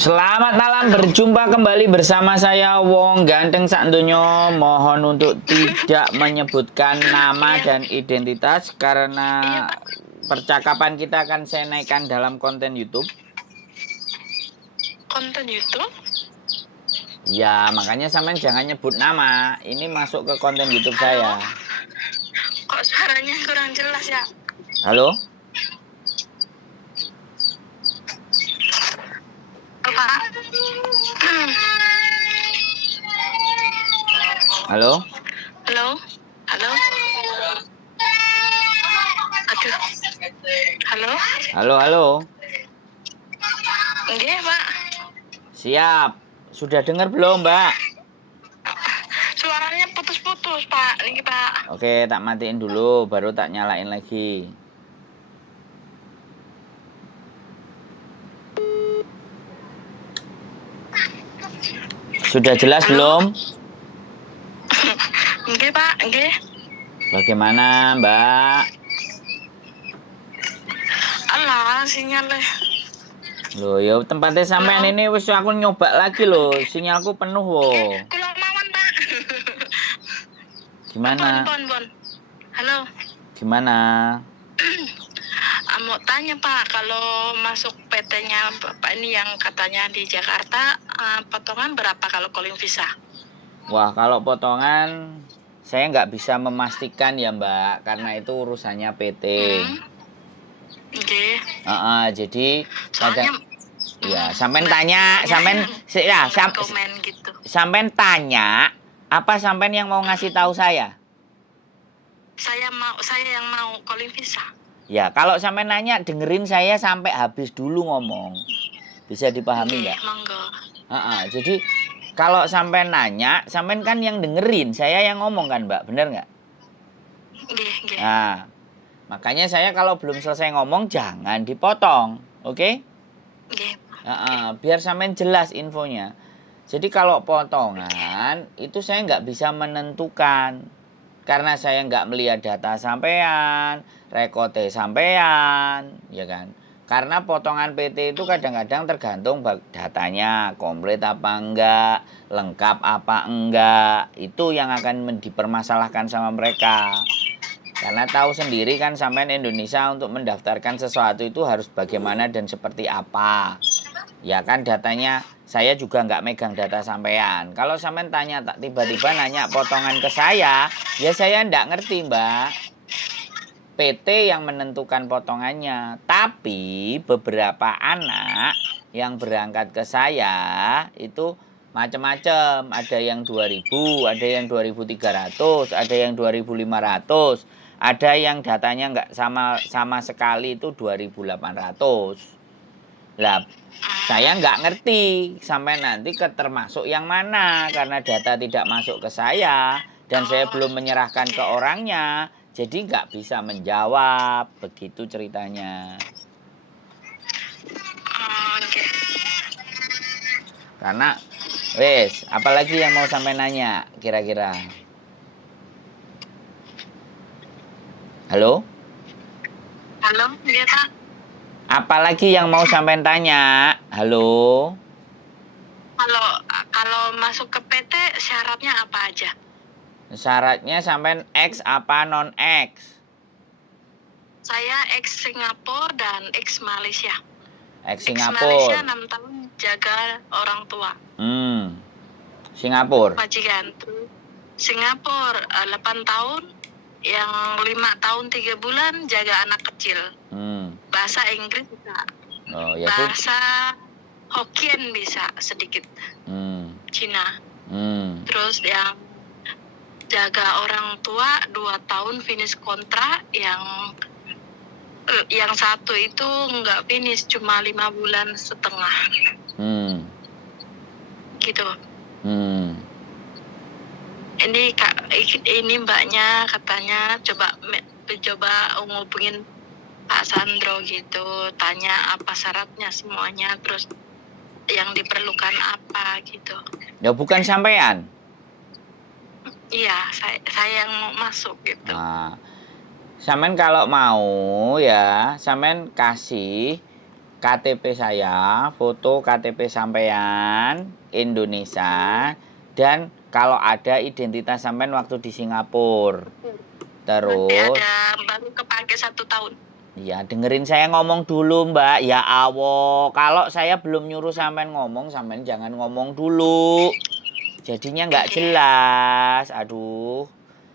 Selamat malam, berjumpa kembali bersama saya Wong Ganteng Sakdonya. Mohon untuk tidak menyebutkan nama Iya, dan identitas karena iya Pak, percakapan kita akan saya naikkan dalam konten YouTube. konten YouTube. Ya, makanya sampean jangan nyebut nama. Ini masuk ke konten YouTube Halo, saya. kok suaranya kurang jelas ya? Halo? Halo Pak. Halo? Halo, halo. Aduh, halo. Halo, halo. Nggih Pak, Siap. Sudah dengar belum, Mbak? suaranya putus-putus Pak. Niki Pak. Oke, tak matiin dulu, baru tak nyalain lagi. Sudah jelas Halo? belum? Nggih Pak, nggih. Bagaimana, Mbak? Alah, sinyalnya. Loh, ya tempatnya sampean Halo. ini wis aku nyoba lagi loh. Sinyalku penuh Nggih, loh. kula mawon Pak. Pon, Gimana? pon, pon. Halo. Gimana? Mau tanya Pak, kalau masuk PT-nya Bapak ini yang katanya di Jakarta, potongan berapa kalau calling visa? Wah, kalau potongan saya nggak bisa memastikan ya, Mbak, karena itu urusannya PT. Oke. Jadi Soalnya kadang ya, sampean tanya, komen gitu. sampean tanya apa sampean yang mau ngasih tahu saya? Saya yang mau calling visa. Ya, kalau sampean nanya dengerin saya sampai habis dulu ngomong. Bisa dipahami Oke, nggak? monggo. Jadi kalau sampai nanya, sampai kan yang dengerin, saya yang ngomong kan, Mbak, bener nggak? Oke, oke. Nah, makanya saya kalau belum selesai ngomong jangan dipotong, oke? Oke. Biar sampai jelas infonya. Jadi kalau potongan itu saya nggak bisa menentukan karena saya nggak melihat data sampean, rekote sampean, ya kan? Karena potongan PT itu kadang-kadang tergantung datanya komplit apa enggak, lengkap apa enggak. Itu yang akan dipermasalahkan sama mereka. Karena tahu sendiri kan sampean Indonesia untuk mendaftarkan sesuatu itu harus bagaimana dan seperti apa. Ya kan datanya saya juga nggak megang data sampean. Kalau sampean tanya tak tiba-tiba nanya potongan ke saya, ya saya nggak ngerti, Mbak. PT yang menentukan potongannya. Tapi beberapa anak yang berangkat ke saya itu macam-macam. Ada yang 2.000, ada yang 2.300, ada yang 2.500, ada yang datanya nggak sama sekali itu 2.800. Lah, saya nggak ngerti sampai nanti termasuk yang mana karena data tidak masuk ke saya dan saya belum menyerahkan ke orangnya, jadi nggak bisa menjawab. Begitu ceritanya. Oke. Karena, wes, apalagi yang mau sampai nanya kira-kira? Halo? Halo, dia Pak. Apalagi yang mau sampai tanya? Halo? Kalau kalau masuk ke PT syaratnya apa aja? Syaratnya sampai X apa non X? Saya ex Singapura dan ex Malaysia. X Ex Malaysia Singapura. 6 tahun jaga orang tua. Singapura. Majikan. Singapura 8 tahun, yang 5 tahun 3 bulan jaga anak kecil. Bahasa Inggris bisa. Oh, ya Bahasa Hokkien bisa sedikit. Cina. Terus yang jaga orang tua 2 tahun finish kontrak, yang satu itu nggak finish, cuma 5 bulan setengah. Gitu. Ini mbaknya katanya coba ngubungin Pak Sandro gitu, tanya apa syaratnya semuanya, terus yang diperlukan apa gitu. Ya bukan sampean. Iya, saya yang mau masuk gitu. Sampean kalau mau ya, sampean kasih KTP saya, foto KTP sampean Indonesia, dan kalau ada identitas sampean waktu di Singapura. Nanti Terus, ada baru kepake 1 tahun. ya dengerin saya ngomong dulu Mbak. Ya Allah, kalau saya belum nyuruh sampean ngomong, sampean jangan ngomong dulu. Jadinya nggak Oke. jelas. Aduh.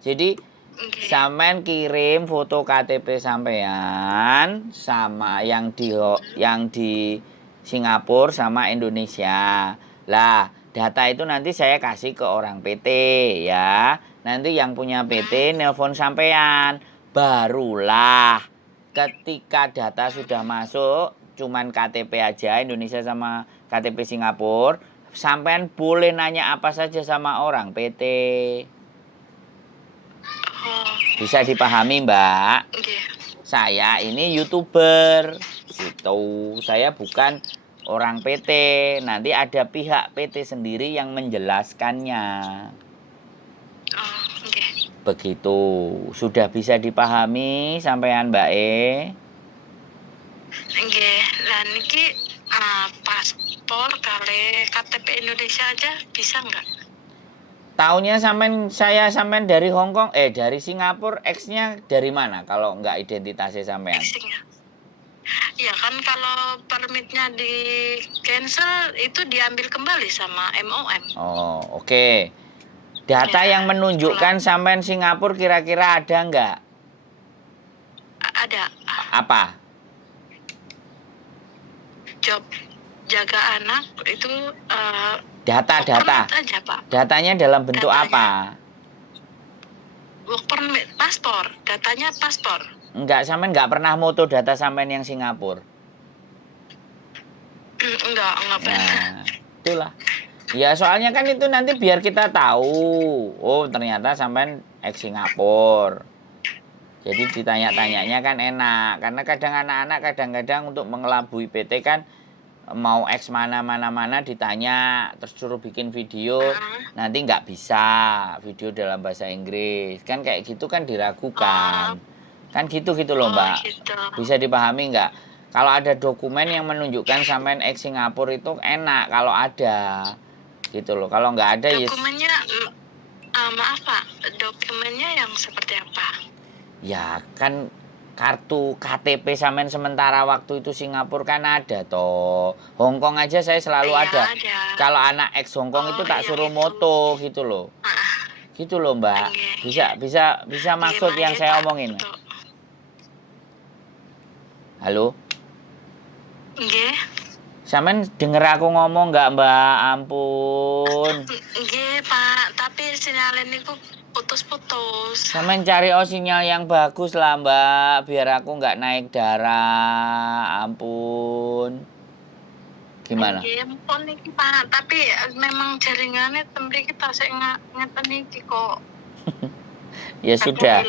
Jadi Oke. sampean kirim foto KTP sampean sama yang di Singapura sama Indonesia. Lah, data itu nanti saya kasih ke orang PT ya. Nanti yang punya PT nelpon sampean. Barulah ketika data sudah masuk, cuman KTP aja Indonesia sama KTP Singapura, sampean boleh nanya apa saja sama orang PT. Oh, Bisa dipahami Mbak? oke. Saya ini YouTuber. Gitu. Saya bukan orang PT. Nanti ada pihak PT sendiri yang menjelaskannya. Oh, oke. Begitu. Sudah bisa dipahami sampean Mbak E? Oke, lah niki paspor kali KTP Indonesia aja bisa nggak? Taunya sampean dari Hong Kong, dari Singapura, X-nya dari mana kalau nggak identitasnya sampean? X-nya. Ya kan kalau permitnya di cancel itu diambil kembali sama MOM. Oh, oke. Data Ya, yang menunjukkan sampean Singapura kira-kira ada nggak? ada Apa? job jaga anak itu Data. permit aja Pak. Datanya dalam bentuk Datanya. apa? Work permit, paspor, datanya paspor. Enggak, sampean nggak pernah moto data sampean yang Singapura. Enggak pernah. Nah, itulah. Ya soalnya kan itu nanti biar kita tahu. Oh ternyata sampean ex Singapura. Jadi ditanya-tanyanya kan enak. Karena kadang anak-anak kadang-kadang untuk mengelabui PT kan mau ex mana ditanya terus suruh bikin video nanti nggak bisa video dalam bahasa Inggris kan kayak gitu kan diragukan kan gitu loh Mbak. Gitu. Bisa dipahami nggak kalau ada dokumen yang menunjukkan sampean ex Singapura itu enak kalau ada gitu loh kalau nggak ada dokumennya maaf Pak, dokumennya yang seperti apa? Ya kan kartu KTP sampean sementara waktu itu Singapura kan ada toh. Hong Kong aja saya selalu ada. Kalau anak ex Hong Kong itu tak suruh moto gitu loh. Gitu loh Mbak. Bisa maksud yang saya omongin. Halo? Nggih. Sampean denger aku ngomong nggak Mbak? Ampun. Nggih Pak, tapi sinyalnya niku putus-putus. Sampean cari sinyal yang bagus lah Mbak, biar aku nggak naik darah. Ampun. Gimana? Ampun niki Pak, tapi memang jaringannya temri kita saya ngeten niki kok. Ya sudah.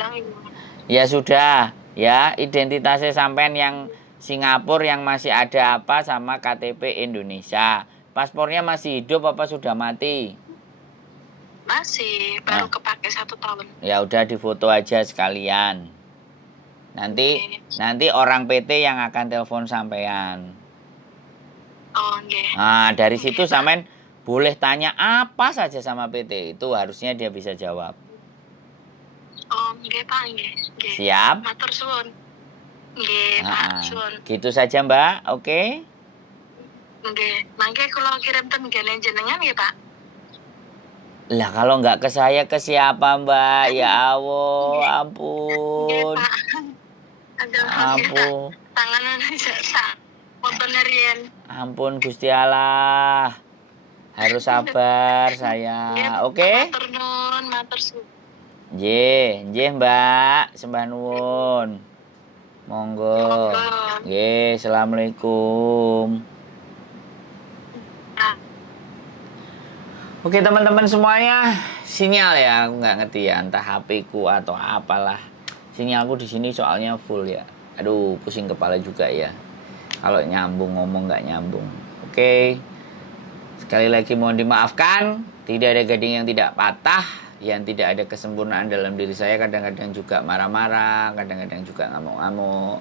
Ya sudah, ya identitasnya sampean yang Singapura yang masih ada apa sama KTP Indonesia. Paspornya masih hidup apa sudah mati? Masih, baru kepake 1 tahun. Ya udah difoto aja sekalian. Nanti orang PT yang akan telepon sampean. Oh, nggih. Nah, dari situ sampean boleh tanya apa saja sama PT. Itu harusnya dia bisa jawab. Oh, nggih Pak, nggih. Siap? Matur suwun. Nggih, Pak, suwun. Gitu saja, Mbak. Oke? Nggih. Mangke kula kirim ten gene jenengan nggih, Pak. Lah kalau nggak ke saya ke siapa Mbak? Ya Allah, ampun. Ampun. Tanganan sak fotonya riyen. Ampun Gusti Allah. Harus sabar saya. Oke? Matur nuwun, matur suwun. Nggih Mbak, sembah nuwun. Monggo. Nggih, assalamualaikum. Oke teman-teman semuanya, sinyal ya, aku nggak ngerti ya, entah HP ku atau apalah. Sinyalku di sini soalnya full ya. Aduh, pusing kepala juga ya. Kalau nyambung ngomong nggak nyambung. Oke. Sekali lagi mohon dimaafkan, tidak ada gading yang tidak patah, yang tidak ada kesempurnaan dalam diri saya. Kadang-kadang juga marah-marah, kadang-kadang juga ngamuk-ngamuk.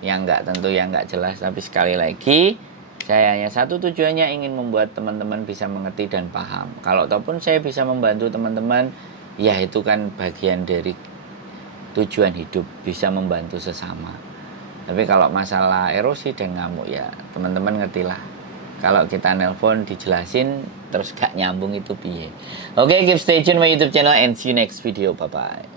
yang nggak tentu, yang nggak jelas. Tapi sekali lagi, saya hanya satu tujuannya ingin membuat teman-teman bisa mengerti dan paham. Kalau ataupun saya bisa membantu teman-teman, ya itu kan bagian dari tujuan hidup, bisa membantu sesama. Tapi kalau masalah erosi dan ngamuk, ya teman-teman ngertilah. Kalau kita nelpon dijelasin terus gak nyambung itu piye. Oke, keep stay tune my YouTube channel and see you next video. Bye bye.